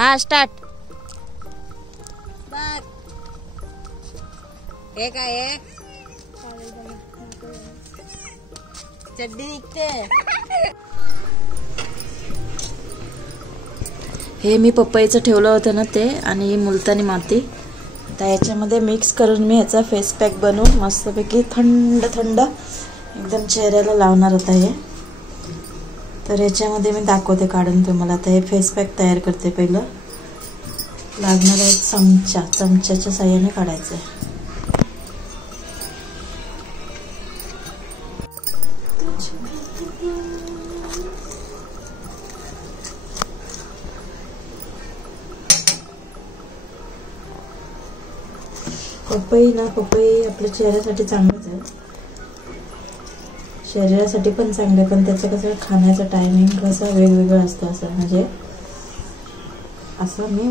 हा स्टार्ट. एक आहे चड्डी निघते. हे मी पपईचं ठेवलं होतं ना ते, आणि ही मुलतानी माती. आता याच्यामध्ये मिक्स करून मी ह्याचा फेस पॅक बनवून मस्तपैकी थंड थंड एकदम चेहऱ्याला लावणार होता हे. तर याच्यामध्ये मी दाखवते काढून तुम्हाला. आता हे फेस पॅक तयार करते. पहिलं लागणार आहे चमचा, चमच्याच्या साह्याने काढायचं आहे. पपई आपल्या चेहऱ्यासाठी चांगलंच आहे, शरीरासाठी पण चांगलं, पण त्याचं कसं खाण्याचं टायमिंग कसं वेगवेगळं असतं. असं म्हणजे असं मी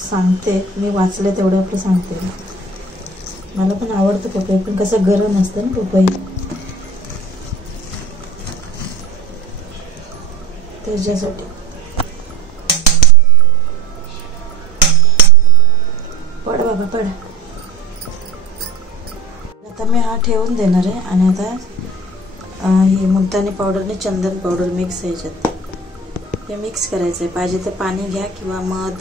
सांगते, मी वाचले तेवढं आपलं सांगते. मला पण आवडतं पपई, पण कसं गरम असतं ना पपई, त्याच्यासाठी. पड बाबा पड. आता मी हा ठेवून देणार आहे. आणि आता ही मुलतानी पावडर आणि चंदन पावडर मिक्स आहे याच्यात. हे मिक्स करायचं आहे. पाहिजे तर पाणी घ्या किंवा मध,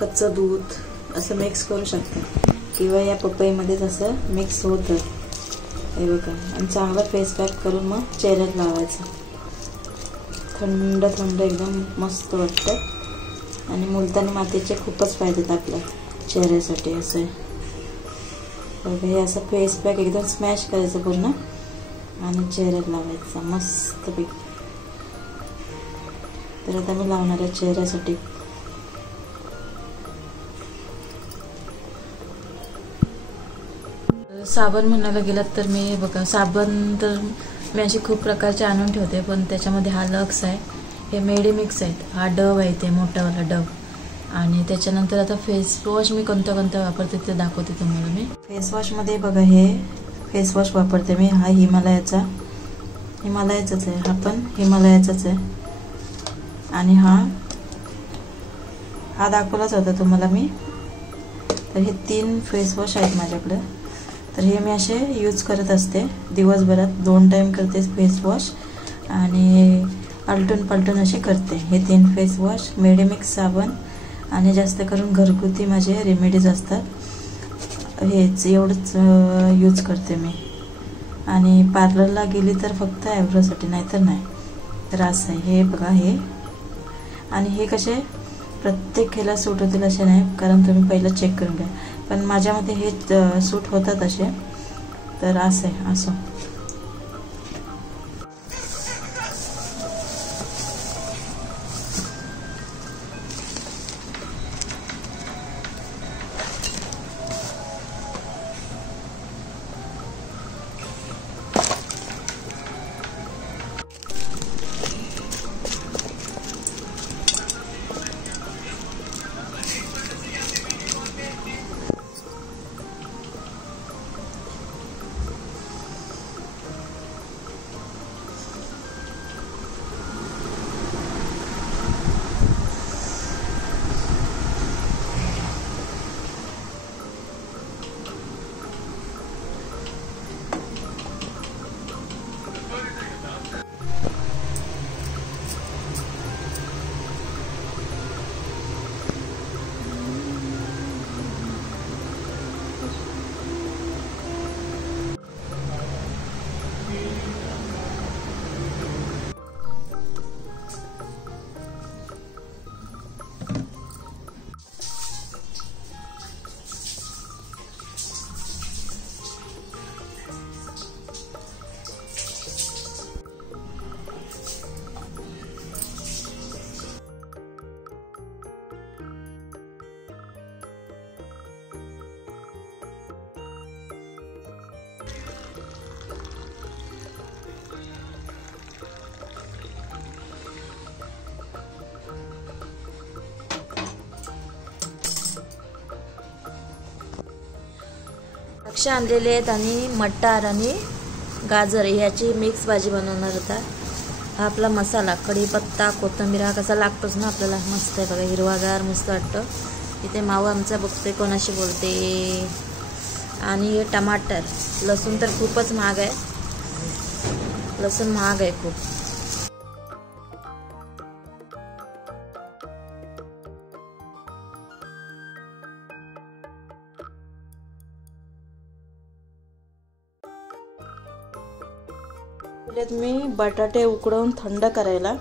कच्चं दूध असं मिक्स करू शकता, किंवा या पपईमध्येच असं मिक्स होतं. हे बघा. आणि चांगला फेस पॅक करून मग चेहऱ्यात लावायचं. थंड थंड एकदम मस्त वाटतं. आणि मुलतानी मातीचे खूपच फायदे आहेत आपल्या चेहऱ्यासाठी. असं हे असं फेस पॅक एकदम स्मॅश करायचं पूर्ण आणि चेहऱ्यात लावायचं मस्तपैकी. तर आता मी लावणार आहे चेहऱ्यासाठी. साबण म्हणायला गेलात तर मी बघा, साबण तर मी असे खूप प्रकारचे आणून ठेवते, पण त्याच्यामध्ये हा लक्स आहे, हे मेडिमिक्स आहेत, हा डव आहे ते मोठावाला डव. आणि त्याच्यानंतर आता फेस वॉश मी कोणता वापरते ते दाखवते तुम्हाला मी. फेस वॉशमध्ये बघा, हे फेस वॉश वापरते मी. हा हिमालयाचाच आहे, हा पण हिमालयाचाच आहे. आणि हा दाखवलाच होता तुम्हाला मी. तर हे 3 फेस वॉश आहेत माझ्याकडे. तर हे मी असे यूज करत असते दिवसभरात. 2 टाईम करते फेस वॉश आणि आलटून पालटून असे करते. हे 3 फेस वॉश, मेडिमिक्स साबण आणि जास्त करून घरगुती माझे रेमेडीज असतात, हेच एवढंच यूज करते मी. आणि पार्लरला गेली तर फक्त आयब्रोसाठी, नाहीतर नाही. तर असं आहे हे बघा हे. आणि हे कसे प्रत्येक ह्याला सूट होतील असे नाही, कारण तुम्ही पहिलं चेक करून घ्या. पण माझ्यामध्ये हे सूट होतात असे. तर असं आहे. असं द्राक्ष आणलेले आहेत आणि मटार आणि गाजर ह्याची मिक्स भाजी बनवणार होता. हा आपला मसाला, कढीपत्ता, कोथिंबीर हा कसा लागतोच ना आपल्याला. मस्त आहे बघा, हिरवागार मस्त वाटतं. इथे माऊ आमचा बघतोय कोणाशी बोलते. आणि हे टमाटर, लसूण तर खूपच महाग आहे, लसूण महाग आहे खूप. मी बटाटे उकडवून थंड करायला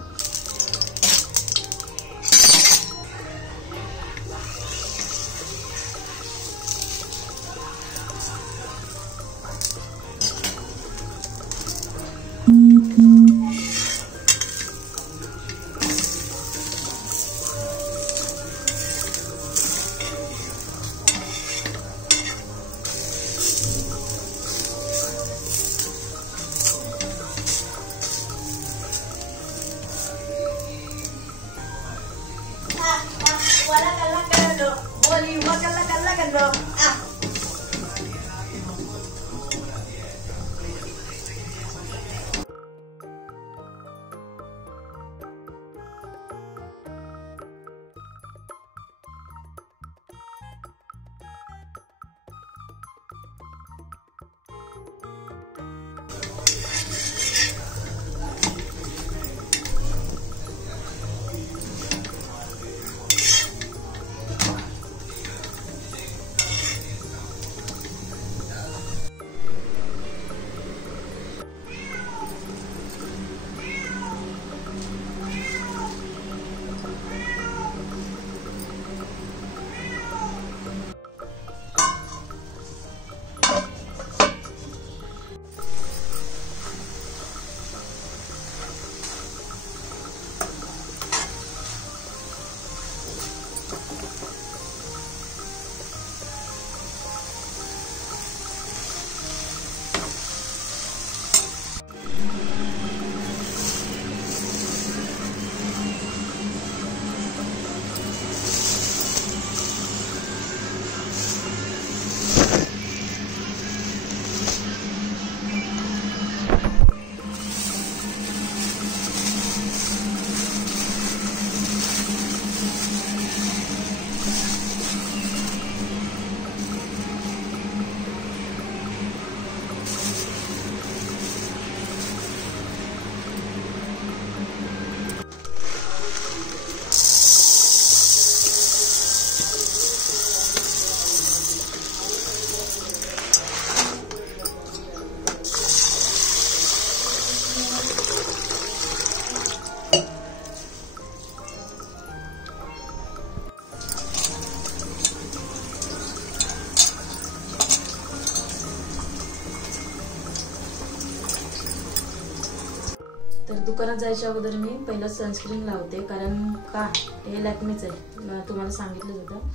तर दुकानात जायच्या अगोदर मी पहिलं सनस्क्रीन लावते, कारण का हे लॅक्मेच आहे, तुम्हाला सांगितलंच होतं,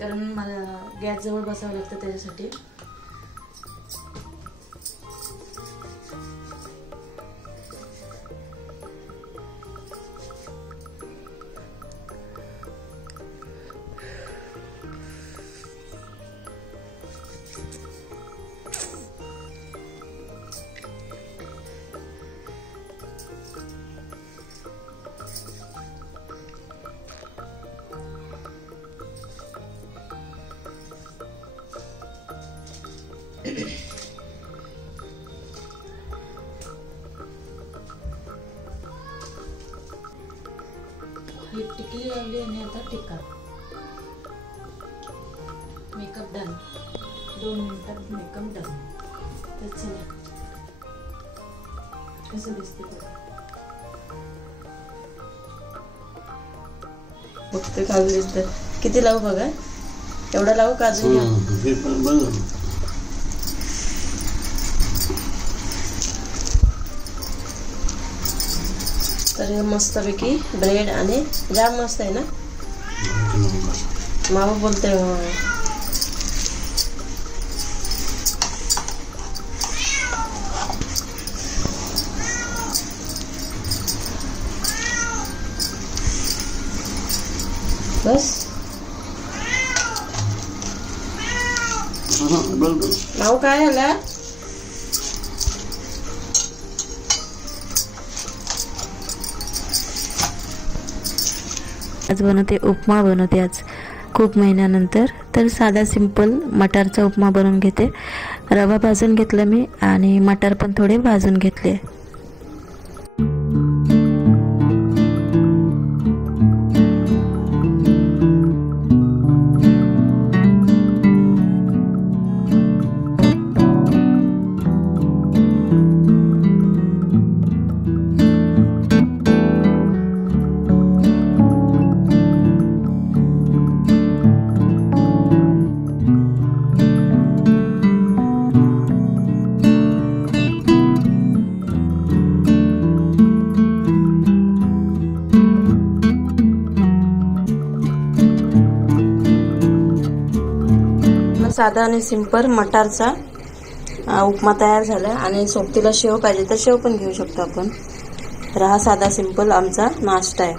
कारण मला गॅस जवळ बसावं लागतं त्याच्यासाठी. ही टिकली लावली आणि आता टिक्का. मेकअप डन, 2 मिनिटात मेकअप डन. तर चला कसं दिसते बघते. काजू दिसतं, किती लावू बघा, एवढा लावू काजू. तर हे मस्तपैकी ब्रेड आणि जाम मस्त आहे ना. मामा बोलते बस. माऊ काय आला. आज बनवते उपमा बनवते आज खूप महिन्यानंतर. तर साधा सिंपल मटारचा उपमा बनवून घेते. रवा भाजून घेतला मी आणि मटार पण थोडे भाजून घेतले. साधा आणि सिंपल मटारचा उपमा तयार झाला. आणि सोबतीला शेव पाहिजे तर शेव पण घेऊ शकतो आपण. तर हा साधा सिंपल आमचा नाश्ता आहे.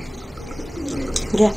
घ्या.